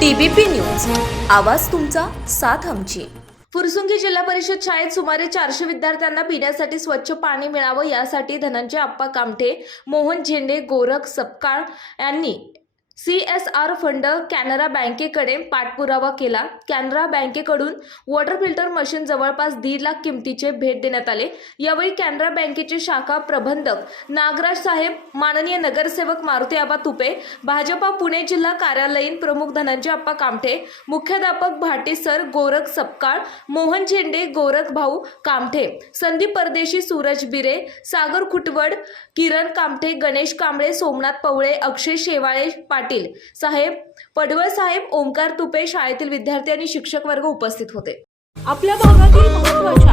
TBP news. आवाज तुमचा साथ आमची. फुरसुंगी जिल्हा परिषद शाळेत सुमारे चारशे विद्यार्थ्यांना पिण्यासाठी स्वच्छ पाणी मिळावं यासाठी धनंजय आप्पा कामठे मोहन झेंडे गोरख सपकाळ यांनी C S R fund Canara बँकेकडे पाठपुरावा केला. कॅनरा बँकेकडून वॉटर फिल्टर मशीन जवळपास दीड लाख किमतीचे भेट देण्यात आले. यावेळी कॅनरा बँकेचे शाखा प्रबंधक नागराज साहेब माननीय नगरसेवक मारुती आबा तुपे भाजपा पुणे जिल्हा कार्यालयीन प्रमुख धनंजय आप्पा कामठे मुख्याध्यापक भाटे सर गोरख सपकाळ मोहन झेंडे गोरख भाऊ कामठे संदीप परदेशी सूरज बिरे सागर खुटवड किरण कामठे गणेश कांबळे सोमनाथ पवळे अक्षय शेवाळे पाटील साहेब पडवळ साहेब ओमकार तुपे शाळेतील विद्यार्थी आणि शिक्षक वर्ग उपस्थित होते. आपल्या भागातील महत्त्वाच्या